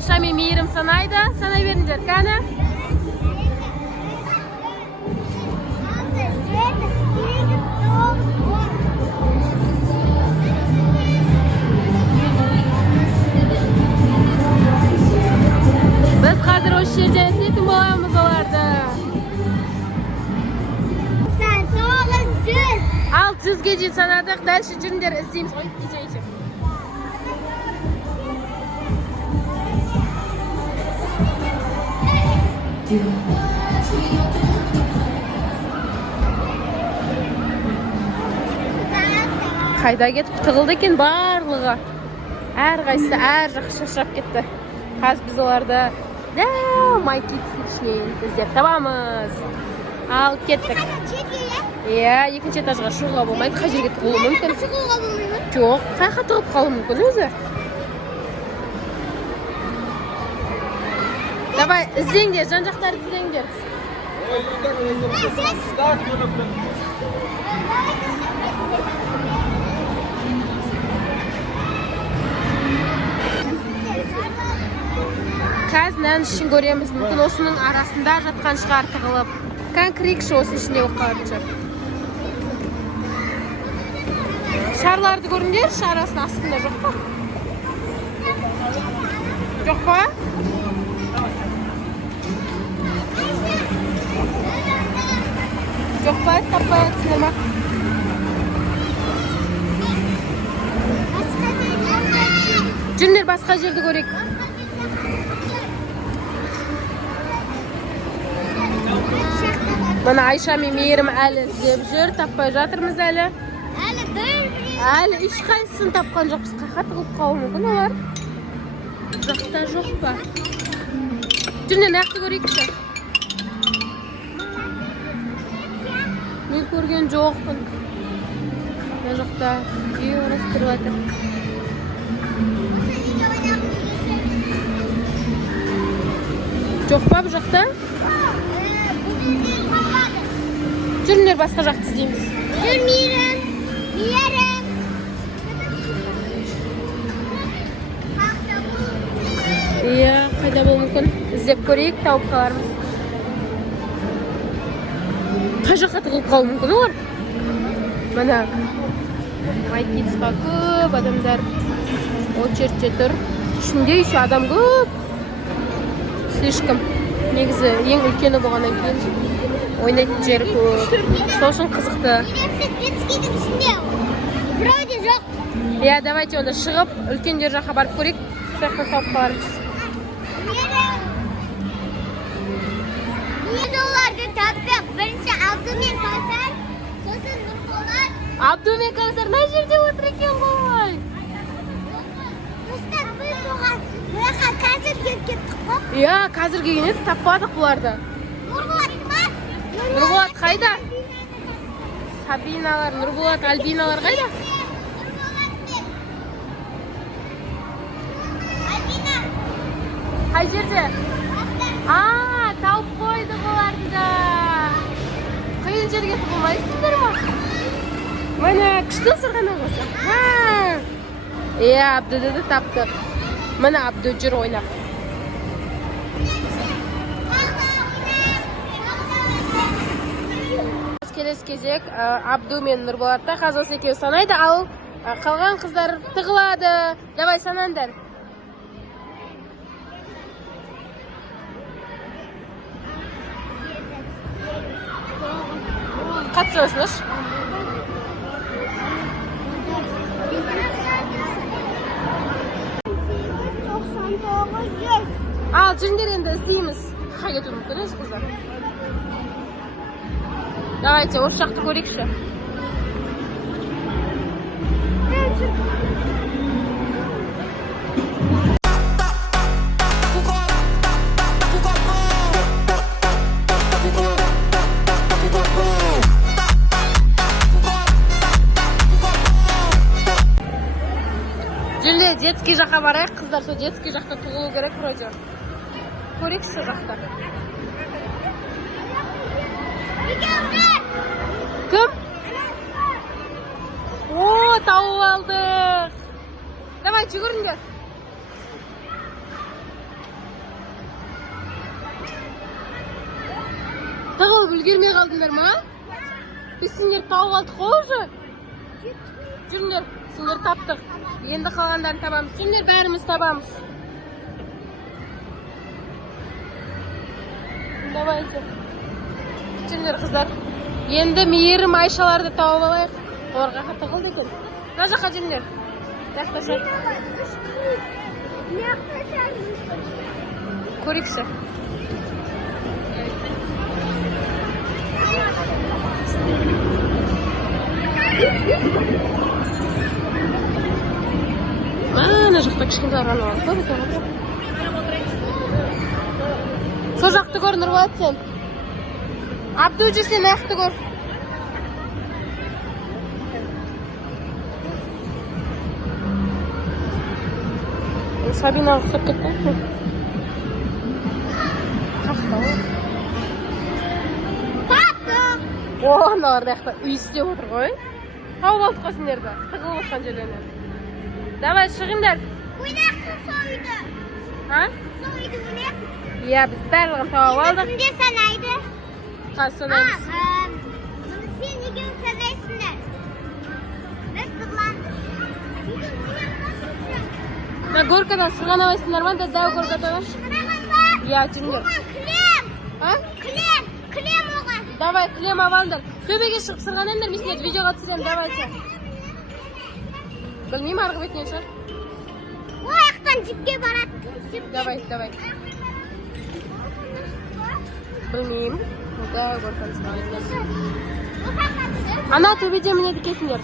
Айша мен Мейірім санайды. Санай беріңдер, кәні. Біз қазір осы жерде істейтін боламыз оларды. 600-ге дейін санадық. Дальше жүріңдер, іздейміз. Ой, извините. Қайда кетіп тығылды екен барлығы. Әр қайсысы әр жақ шашырап кетті. Қазір біз оларды майкитсің ішінен іздеп табамыз. Ал кеттік. Иә, екінші этажға шығуға болмайды. Қай жерге тығылуы мүмкін? Шығуға болмайды ма? Жоқ, қайқа тығып қалуы мүмкін өзі. Давай, іздеңдер, жан-жақтарды іздеңдер. Қазір нән ішін көреміз. Мүмкін осының арасында жатқан шығар тығылып. Конкрикші осының ішінде болып қалатын. Шарларды көріңдер, шарасының астында жоқ па? Жоқ па? Жоқ па, таппай атсыңдар ма? Жүріңдер басқа жерді көрейік. Мына Айша мен Мейірім әлі іздеп жүр, таппай жатырмыз әлі. Әлі ешқайсысын тапқан жоқпыз. Қайқа тығылып қалуы мүмкін олар. Жақта жоқ па? Жүріңдер нақты көрейікші. Мен көрген жоқпын. Мына жақта үй орастырып жатыр. Жоқ па бұл жақта? Жүріңдер басқа жақты іздейміз. Жүр Мейірім. Мейірім. Иә, қайда болуы мүмкін? Іздеп көрейік, тауып қалармыз. Қай жаққа тығылып қалуы мүмкін олар? Мына майкитсқа көп адамдар очередте тұр. Ішінде еще адам көп. Слишком. Негізі ең үлкені болғаннан кейін ойнайтын жері көп. Сол үшін қызықты. Детскийдің ішінде. Біреуде жоқ. Иә, давайте онда шығып, үлкен жер жаққа барып көрейік. Жаққа тауып қалармыз. Біз оларды таптық. Бірінші Абду мен Кәусар, сосын Нұрболат. Абду мен Кәусар мына жерде отыр екен ғой. Достар, біз оған бұрақа қазір келіп кеттік қой. Иә, қазір келген еді, таппадық бұларды. Нұрболат ма? Нұрболат қайда? Сабиналар, Нұрболат, Альбиналар қайда? Қай жерде? Тауып қойды бұларды да. Қиын жерге тығылмайсыңдар ма? Міне, күшті сырғана болса. Иә, Абдуды да таптық. Міне Абду жүр ойнап. Келесі кезек Абду мен Нұрболатта қазір осы екеуі санайды, ал қалған қыздар тығылады. Давай санаңдар. Қатысыңыз. Ал жүріңдер енді іздейміз. Қай кетуі мүмкін өз қыздар. Давайте, осы жақты көрейікші. Жүріңдер детский жаққа барайық, қыздар сол детский жақта тұғылу керек вроде. Көрейікші жақта. Кім? Тауып алдық. Давай, жүгіріңдер. Tığılıp ulgurmay qaldinglarmi? Biz sizlarni topib oldik уже. Jurnlar, sizlarni topdik. Endi qolganlarni topamiz. Jurnlar, barimiz topamiz. Давайте. Jurnlar qizlar. Endi Merim Ayshalarni topib olaylik. Orqaga tığıldı ekan. Qayoqqa jurnlar? Yaxtashar. Ko'riksa. Mana joqda kichkina rano bor. Shu yoqda ko'rinyapsan. Abduji sen yoqda ko'r. Sabina uxlab ketdi. Oh, narda uy istib o'tir qo'y. Havo olib nerda? Tig'ib o'tgan joylarni. Davay, chiqinglar. O'ynaqsiz so'ydi. Ha? So'ydi uni. Ya, biz barlig'ini topib oldik. Kimga sanaydi? Qasanamiz. Buni sen nega sanaysiz? Biz tig'landik. Na gorkadan sirg'anaysizlarmi? Dada gorkadan. Ya, jinglar. Klem. Ha? Klem o'g'il. Davay, klem avaldir. To'baga chiqib sirg'ananlar, men videoga tushiraman, davaycha. Bilmayman, arg'ib etgancha. Bu yoqdan jipga boradi. Давай. Bilmayman. Xudo ko'rsin. Ana, to'baga meni ketinglar.